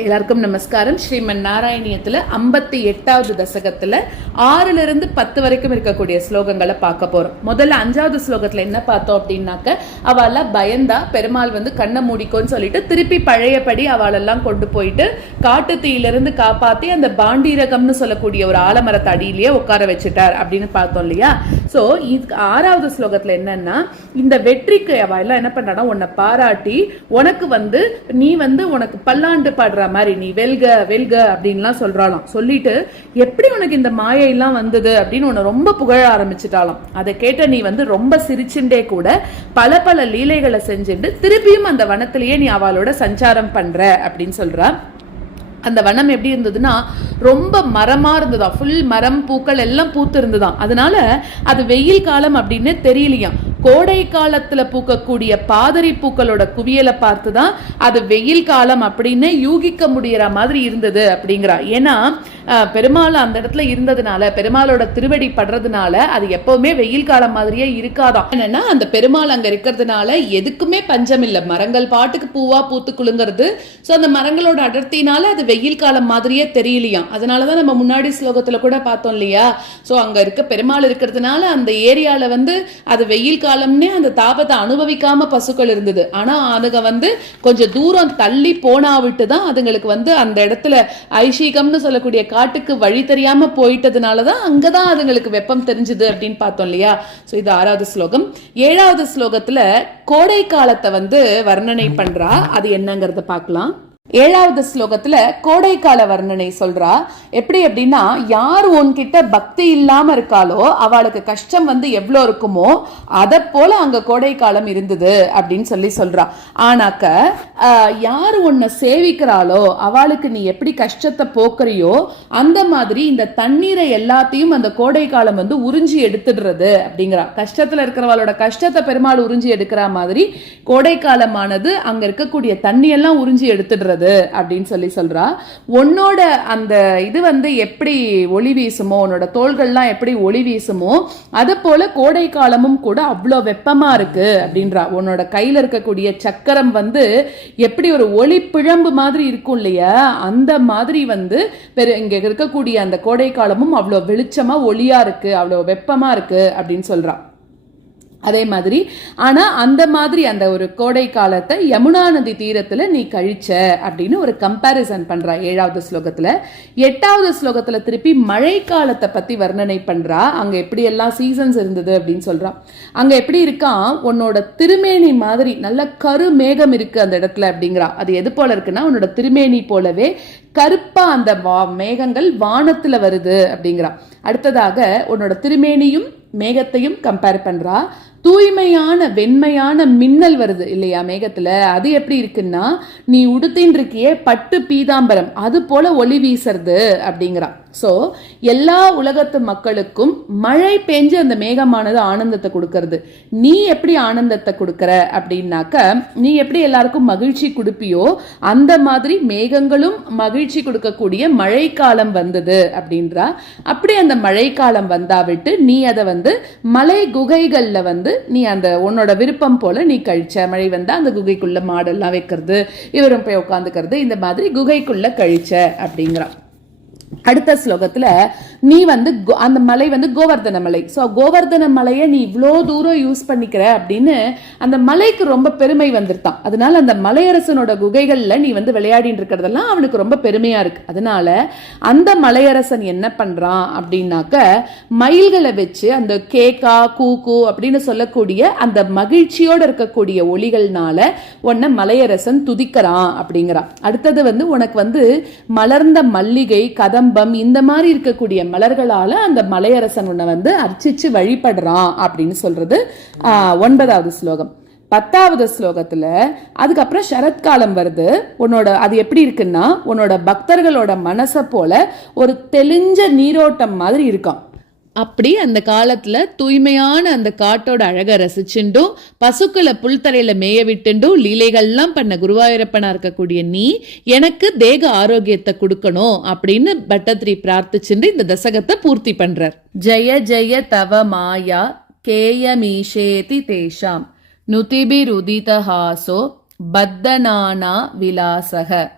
எல்லாருக்கும் நமஸ்காரம். ஸ்ரீமன் நாராயணியத்துல 58வது தசகத்துல 6ல இருந்து 10 வரைக்கும் இருக்கக்கூடிய ஸ்லோகங்களை பார்க்க போறோம். முதல்ல 5வது ஸ்லோகத்துல என்ன பார்த்தோம் அப்படின்னாக்க, அவள பயந்தா பெருமாள் கண்ணை மூடிக்கோன்னு சொல்லிட்டு திருப்பி பழையபடி அவளெல்லாம் கொண்டு போயிட்டு காட்டு தீயிலிருந்து காப்பாத்தி அந்த பாண்டீரகம்னு சொல்லக்கூடிய ஒரு ஆலமரத்து அடியிலேயே உட்கார வச்சுட்டார் அப்படின்னு பார்த்தோம் இல்லையா. சோ 6வது ஸ்லோகத்துல என்னன்னா, இந்த வெற்றிக்கு அவ எல்லாம் என்ன பண்றானா, உன்னை பாராட்டி உனக்கு நீ உனக்கு பல்லாண்டு பாடுற மாதிரி நீ வெல்க வெல்க அப்படின்லாம் சொல்றாளாம். சொல்லிட்டு எப்படி உனக்கு இந்த மாயெல்லாம் வந்தது அப்படின்னு உன்னை ரொம்ப புகழ ஆரம்பிச்சுட்டாலாம். அதை கேட்ட நீ ரொம்ப சிரிச்சுட்டே கூட பல பல லீலைகளை செஞ்சுட்டு திருப்பியும் அந்த வனத்திலேயே நீ அவளோட சஞ்சாரம் பண்ற அப்படின்னு சொல்றா. அந்த வனம் எப்படி இருந்ததுன்னா, ரொம்ப மரமா இருந்ததாம். ஃபுல் மரம் பூக்கள் எல்லாம் பூத்து இருந்ததாம். அதனால அது வெயில் காலம் அப்படின்னு தெரியலையாம். கோடை காலத்துல பூக்கக்கூடிய பாதரி பூக்களோட குவியலை பார்த்துதான் அது வெயில் காலம் அப்படின்னு யூகிக்க முடியற மாதிரி இருந்தது அப்படிங்கிறா. ஏன்னா பெருமாள் அந்த இடத்துல இருந்ததுனால, பெருமாளோட திருவடி படுறதுனால அது எப்பவுமே வெயில் காலம் மாதிரியே இருக்காதாம். என்னன்னா, அந்த பெருமாள் அங்க இருக்கிறதுனால எதுக்குமே பஞ்சம் இல்லை. மரங்கள் பாட்டுக்கு பூவா பூத்து குலுங்கிறது. சோ அந்த மரங்களோட அடர்த்தினால அது வெயில் காலம் மாதிரியே தெரியலையாம். அதனாலதான் நம்ம முன்னாடி ஸ்லோகத்துல கூட பார்த்தோம் இல்லையா. சோ அங்க இருக்க பெருமாள் இருக்கிறதுனால அந்த ஏரியால அது வெயில் காலம்னே அந்த தாபத்தை அனுபவிக்காம பசுக்கள் இருந்தது. ஆனா அதுங்க கொஞ்சம் தூரம் தள்ளி போனா விட்டுதான் அதுங்களுக்கு அந்த இடத்துல ஐஷீகம்னு சொல்லக்கூடிய காட்டுக்கு வழி தெரியாம போயிட்டதுனாலதான் அங்கதான் அதுங்களுக்கு வெப்பம் தெரிஞ்சது அப்படின்னு பார்த்தோம் இல்லையா. சோ இது 6வது ஸ்லோகம். 7வது ஸ்லோகத்துல கோடை காலத்தை வர்ணனை பண்றா. அது என்னங்கறத பார்க்கலாம். 7வது ஸ்லோகத்துல கோடைக்கால வர்ணனை சொல்றா. எப்படி அப்படின்னா, யார் உன்கிட்ட பக்தி இல்லாம இருக்காளோ அவளுக்கு கஷ்டம் எவ்வளவு இருக்குமோ அத போல அங்க கோடைக்காலம் இருந்தது அப்படின்னு சொல்றா. ஆனாக்க யாரு உன்னை சேவிக்கிறாளோ அவளுக்கு நீ எப்படி கஷ்டத்தை போக்குறியோ அந்த மாதிரி இந்த தண்ணீரை எல்லாத்தையும் அந்த கோடைக்காலம் உறிஞ்சி எடுத்துடுறது அப்படிங்கிறா. கஷ்டத்துல இருக்கிறவளோட கஷ்டத்தை பெருமாள் உறிஞ்சி எடுக்கிற மாதிரி கோடைக்காலமானது அங்க இருக்கக்கூடிய தண்ணி எல்லாம் உறிஞ்சி எடுத்துடுறது அப்படின்னு சொல்றா. உன்னோட அந்த இது எப்படி ஒளி வீசுமோ, உன்னோட தோள்கள்லாம் எப்படி ஒளி வீசுமோ அது போல கோடை காலமும் கூட அவ்வளவு வெப்பமா இருக்கு அப்படின்றா. உன்னோட கையில இருக்கக்கூடிய சக்கரம் எப்படி ஒரு ஒளி பிழம்பு மாதிரி இருக்கும் இல்லையா, அந்த மாதிரி இங்க இருக்கக்கூடிய அந்த கோடை காலமும் அவ்வளவு வெளிச்சமா ஒளியா இருக்கு, அவ்வளவு வெப்பமா இருக்கு அப்படின்னு சொல்றா. அதே மாதிரி ஆனா அந்த மாதிரி அந்த ஒரு கோடை காலத்தை யமுனா நதி தீரத்துல நீ கழிச்ச அப்படின்னு ஒரு கம்பாரிசன் பண்றா 7வது ஸ்லோகத்துல. 8வது ஸ்லோகத்துல திருப்பி மழை காலத்தை பத்தி வர்ணனை பண்றா. அங்க எப்படி எல்லாம் சீசன்ஸ் இருந்தது அப்படின்னு சொல்றா. அங்க எப்படி இருக்கான், உன்னோட திருமேனி மாதிரி நல்ல கரு மேகம் இருக்கு அந்த இடத்துல அப்படிங்கிறா. அது எது போல இருக்குன்னா, உன்னோட திருமேனி போலவே கருப்பா அந்த மேகங்கள் வானத்துல வருது அப்படிங்கிறா. அடுத்ததாக உன்னோட திருமேனியும் மேகத்தையும் கம்பேர் பண்றா. தூய்மையான வெண்மையான மின்னல் வருது இல்லையா மேகத்துல, அது எப்படி இருக்குன்னா, நீ உடுத்தின் இருக்கியே பட்டு பீதாம்பரம் அது போல ஒளி வீசுறது அப்படிங்கிறா. சோ எல்லா உலகத்து மக்களுக்கும் மழை பெஞ்சு அந்த மேகமானது ஆனந்தத்தை கொடுக்கறது. நீ எப்படி ஆனந்தத்தை கொடுக்கற அப்படின்னாக்க, நீ எப்படி எல்லாருக்கும் மகிழ்ச்சி கொடுப்பியோ அந்த மாதிரி மேகங்களும் மகிழ்ச்சி கொடுக்கக்கூடிய மழை காலம் வந்தது அப்படின்றா. அப்படி அந்த மழை காலம் வந்தாவிட்டு நீ அதை மலை குகைகள்ல நீ அந்த உன்னோட விருப்பம் போல நீ கழிச்ச. மழை வந்தா அந்த குகைக்குள்ள மாடெல்லாம் வைக்கிறது, இவரும் போய் உட்காந்துக்கிறது, இந்த மாதிரி குகைக்குள்ள கழிச்ச அப்படிங்கிறா. அடுத்த ஸ்லோகத்துல நீ அந்த மலை கோவர்தன மலை. சோ கோவர்தன மலையை நீ இவ்வளோ தூரம் யூஸ் பண்ணிக்கிற அப்படின்னு அந்த மலைக்கு ரொம்ப பெருமை வந்துருத்தான். அதனால அந்த மலையரசனோட குகைகள்ல நீ விளையாடிட்டு இருக்கிறதெல்லாம் அவனுக்கு ரொம்ப பெருமையா இருக்கு. அதனால அந்த மலையரசன் என்ன பண்றான் அப்படின்னாக்க, மயில்களை வச்சு அந்த கேக்கா கூக்கு அப்படின்னு சொல்லக்கூடிய அந்த மகிழ்ச்சியோட இருக்கக்கூடிய ஒளிகள்னால உன்னை மலையரசன் துதிக்கிறான் அப்படிங்கிறான். அடுத்தது உனக்கு மலர்ந்த மல்லிகை கதம்பம் இந்த மாதிரி இருக்கக்கூடிய மலர்களால அந்த மலையரசன் உன்னை அர்ச்சிச்சு வழிபடுறான் அப்படின்னு சொல்றது 9வது ஸ்லோகம். 10வது ஸ்லோகத்துல அதுக்கப்புறம் சரத்காலம் வருது. அது எப்படி இருக்குன்னா, உன்னோட பக்தர்களோட மனசை போல ஒரு தெளிஞ்ச நீரோட்டம் மாதிரி இருக்கும். அப்படி அந்த காலத்துல தூய்மையான அந்த காட்டோட அழக ரசிச்சுண்டும் பசுக்களை புல்தரையில மேய விட்டுண்டும் லீலைகள்லாம் பண்ண குருவாயூரப்பனா இருக்கக்கூடிய நீ எனக்கு தேக ஆரோக்கியத்தை கொடுக்கணும் அப்படின்னு பட்டத்ரி பிரார்த்திச்சுட்டு இந்த தசகத்தை பூர்த்தி பண்றார். ஜெய ஜெய தவ மாயா கேயமீஷேதி தேஷாம் நுதிபிருதிதஹாசோ பத்தனானா விலாசக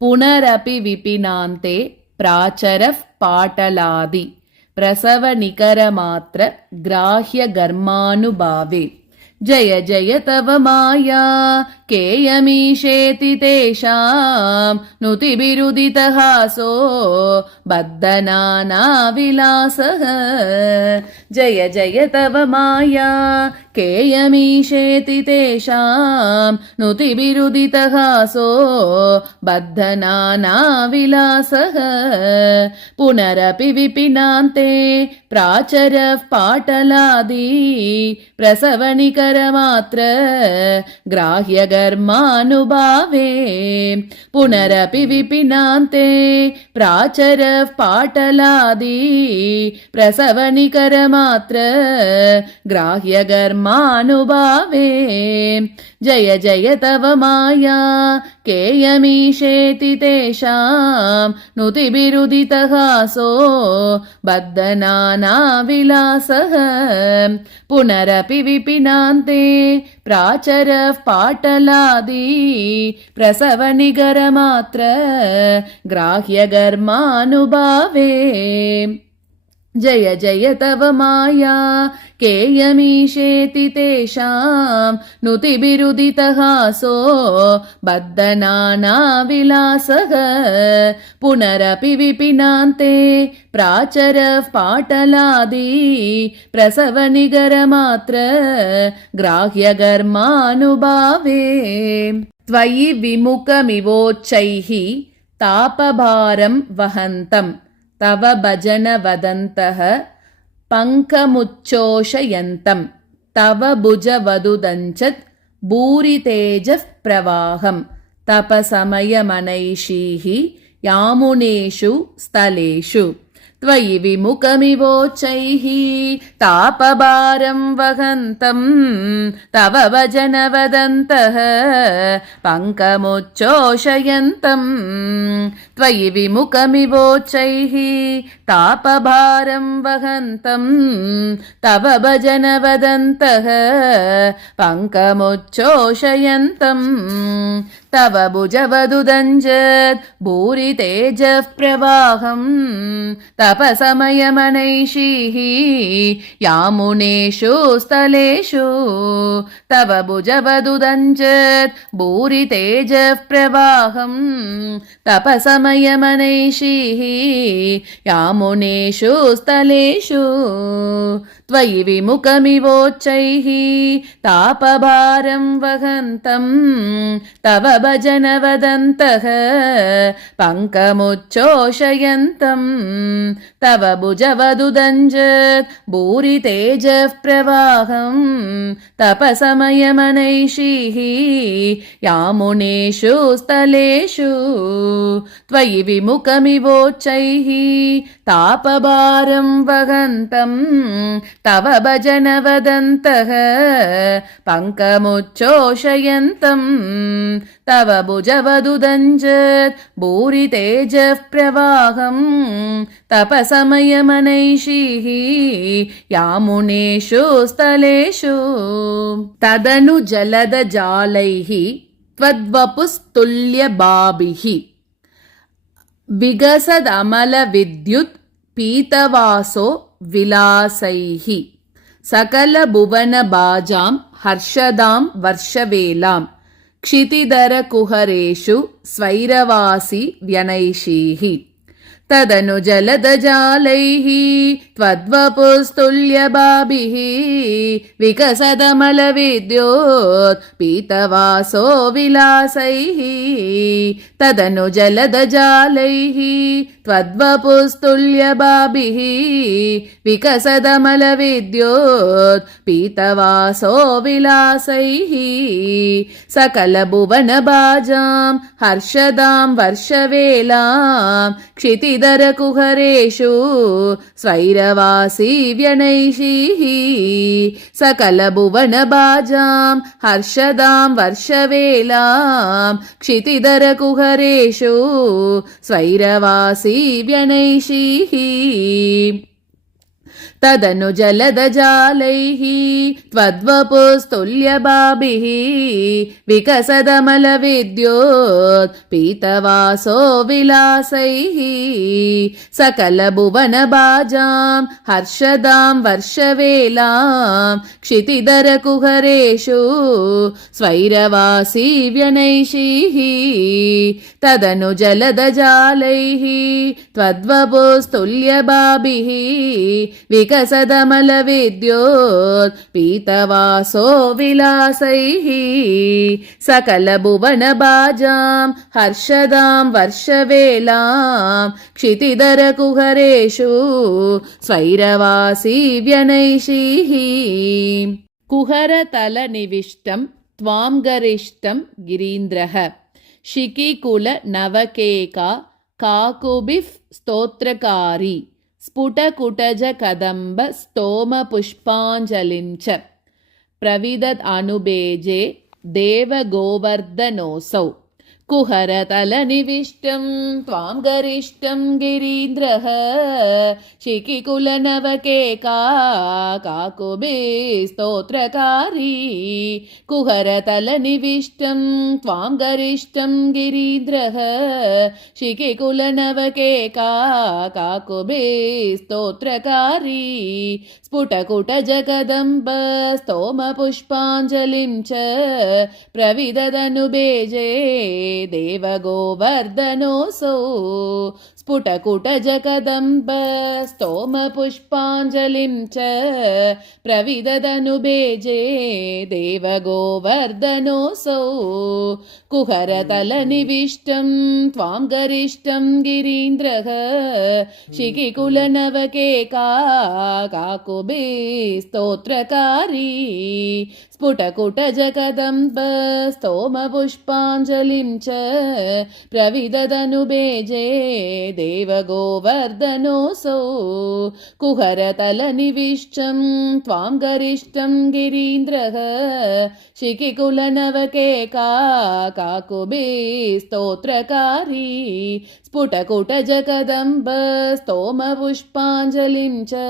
पुनरपि विपिनान्ते प्राचरः पाटलादि प्रसवनिकरमात्र ग्राह्यघर्मानुभावे जय जय तव माया केयमीशेति तेषां नुतिभिरुदितहासो बद्धनानाविलासः जय जय तव माया केयमीशेति तेषां नुतिभिरुदितहासो बद्धनानाविलासः पुनरपि विपिनान्ते प्राचरः पाटलादि प्रसवनिकरमात्र ग्राह्यघर्मानुभावे पुनरपि विपिनान्ते प्राचरः पाटलादि प्रसवनिकरमात्र ग्राह्यघर्मानुभावे जय जय तव माया केयमीशेति तेषां नुतिभिरुदितहासो बद्धनानाविलासः पुनरपि विपिनान्ते प्राचरः पाटलादि प्रसवनिकरमात्र ग्राह्यघर्मानुभावे जय जय तव माया केयमीशेति तेषां नुतिभिरुदितहासो बद्धनानाविलासः पुनरपि विपिनान्ते प्राचरः पाटलादि प्रसवनिकरमात्र ग्राह्यघर्मानुभावे त्वयि विमुखमिवोच्चैः तापभारं वहन्तम् तव भजन वदन्तः पङ्कमुच्चोषयन्तं तव भुजवदुदञ्चत् भूरितेजः प्रवाहं तपसमयमनैषीः यामुनेषु स्थलेषु त्वयि विमुखमिवोच्चैः तापभारं वहन्तं तव भजन वदन्तः पङ्कमुच्चोषयन्तं त्वयि विमुखमिवोच्चैः तापभारं वहन्तं तव भजन वदन्तः पङ्कमुच्चोषयन्तं तव भुजवदुदञ्चत् भूरितेजः प्रवाहं तपसमयमनैषीः यामुनेषु स्थलेषु तव भुजवदुदञ्चत् भूरितेजः प्रवाहं तपसमयमनैषीः यामुनेषु स्थलेषु त्वयि विमुखमिवोच्चैः तापभारं वहन्तं तव भजन वदन्तः पङ्कमुच्चोषयन्तं तव भुजवदुदञ्चत् भूरितेजः प्रवाहं तपसमयमनैषीः यामुनेषु स्थलेषु त्वयि विमुखमिवोच्चैः तापभारं वहन्तं तव भजन वदन्तः पङ्कमुच्चोषयन्तं तव भुजवदुदञ्चत् भूरितेजः प्रवाहं तपसमयमनैषीः यामुनेषु स्थलेषु तदनु जलदजालैः त्वद्वपुस्तुल्यबाभिः विगसदमलविद्युत् पीतवासो विलासैः सकलभुवनबाजां हर्षदां वर्षवेलां क्षितिधरकुहरेषु स्वैरवासी व्यनैषीः तदनु जलदजालैः त्वद्वपुस्तुल्यबाभिः विकसदमलविद्युत् पीतवासो विलासैः तदनु जलदजालैः त्वद्वपुस्तुल्यबाभिः विकसदमलविद्युत् पीतवासो विलासैः सकलभुवनबाजां हर्षदां वर्षवेलां क्षितिधरकुहरेषु स्वैरवासी व्यनैषीः सकलभुवनबाजां हर्षदां वर्षवेलां क्षितिधरकुहरेषु स्वैरवासी व्यनैषीः तदनु जलदजालैः त्वद्वपुस्तुल्यबाभिः विकसदमलविद्योत् पीतवासो विलासैः सकलभुवनबाजां हर्षदां वर्षवेलां क्षितिधरकुहरेषु स्वैरवासी व्यनैषीः तदनु जलदजालैः त्वद्वपुस्तुल्यबाभिः विकसदमलविद्योत् पीतवासो विलासैः सकलभुवनबाजां हर्षदां वर्षवेलां क्षितिधरकुहरेषु स्वैरवासी व्यनैषीः कुहरतलनिविष्टं त्वां गरिष्ठं गिरीन्द्रः शिखिकुलनवकेका काकुभिः स्तोत्रकारी स्फुटकुटजकदम्ब स्तोमपुष्पाञ्जलिं च प्रविदत् अनुबेजे देवगोवर्धनोऽसौ कुहरतलनिविष्टं त्वां गरिष्ठं गिरीन्द्रः शिखिकुलनवकेका काकुभिः स्तोत्रकारी कुहरतलनिविष्टं त्वां गरिष्ठं गिरीन्द्रः शिखिकुलनवकेका काकुभिः स्तोत्रकारी स्फुटकुटजगदम्ब स्तोमपुष्पाञ्जलिं च प्रविददनुबेजे देवगोवर्धनोऽसौ स्फुटकुटजगदम्ब स्तोमपुष्पाञ्जलिं च प्रविददनुबेजे देवगोवर्धनोऽसौ कुहरतलनिविष्टं त्वां गरिष्ठं गिरीन्द्रः शिखिकुलनवकेका काकुभिः स्तोत्रकारी स्फुटकुटजगदम्ब स्तोमपुष्पाञ्जलिं च प्रविददनुबेजे देवगोवर्धनोऽसौ कुहरतलनिविष्टं त्वां गरिष्ठं गिरीन्द्रः शिखिकुलनवकेका काकुभिः स्तोत्रकारी स्फुटकुटजगदम्ब स्तोमपुष्पाञ्जलिं च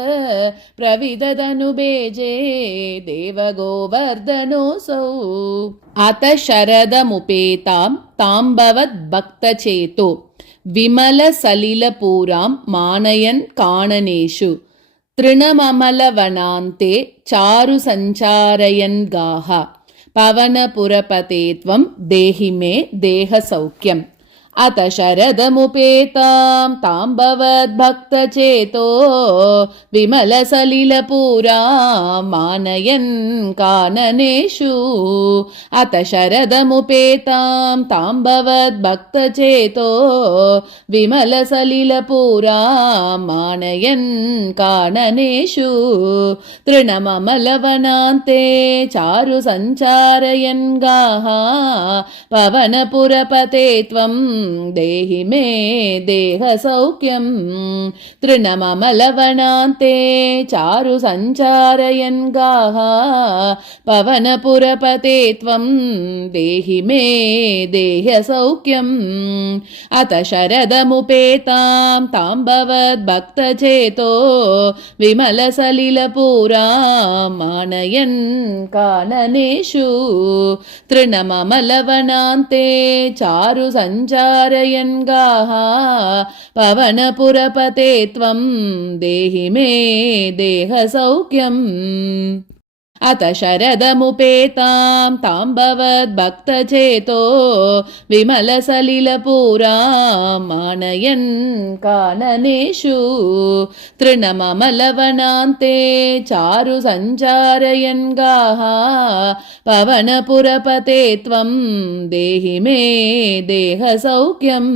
प्रविददनुबेजे देवगोवर्धनोऽसौ अथ शरदमुपेतां ताम्बवद्भक्तचेतो विमलसलिलपूरां मानयन् काननेषु तृणममलवनान्ते चारु सञ्चारयन् गाः पवनपुरपते त्वं देहि मे देहसौख्यम् अथ शरदमुपेतां ताम्बवद्भक्तचेतो विमलसलिलपूरां मानयन् काननेषु अथ शरदमुपेतां ताम्बवद्भक्तचेतो विमलसलिलपूरां मानयन् काननेषु तृणममलवनान्ते चारु सञ्चारयन् गाः पवनपुरपते त्वं देहि मे देहसौख्यम् तृणममलवनान्ते चारु सञ्चारयन् गाः पवनपुरपते त्वं देहि मे देहसौख्यम् अथ शरदमुपेतां ताम्बवद्भक्तचेतो विमलसलिलपूरां मानयन् काननेषु तृणममलवनान्ते चारु सञ्चारयन् गाः पवनपुरपते त्वं देहि मे देहसौख्यम् अथ शरदमुपेतां ताम्बवद्भक्तचेतो विमलसलिलपूरां मानयन् काननेषु तृणममलवनान्ते चारु सञ्चारयन् गाः पवनपुरपते त्वं देहि मे देहसौख्यम्